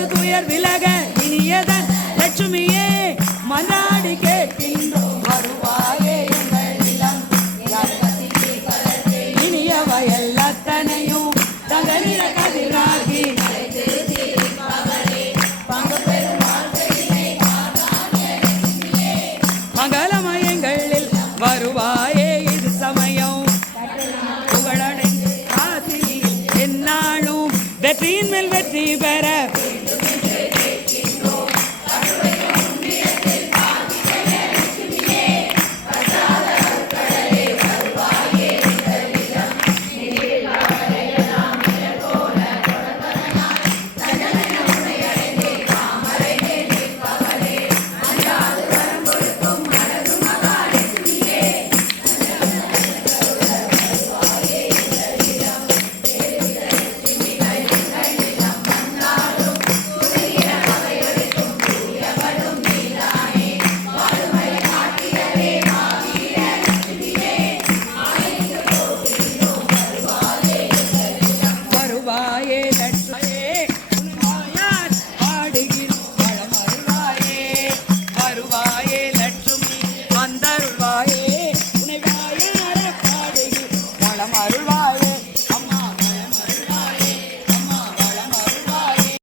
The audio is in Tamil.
ஒரு துயர் விலக இனியதன் லட்சுமியே மன்றாடி கேட்கின்றோம் வருவாயே இனியவை எல்லாத்தனையும் தகனில கதிராகி மங்களமயங்களில் வருவாயே இது சமயம். புகழடை என்னாலும் வெற்றியின் மேல் வெற்றி பெற.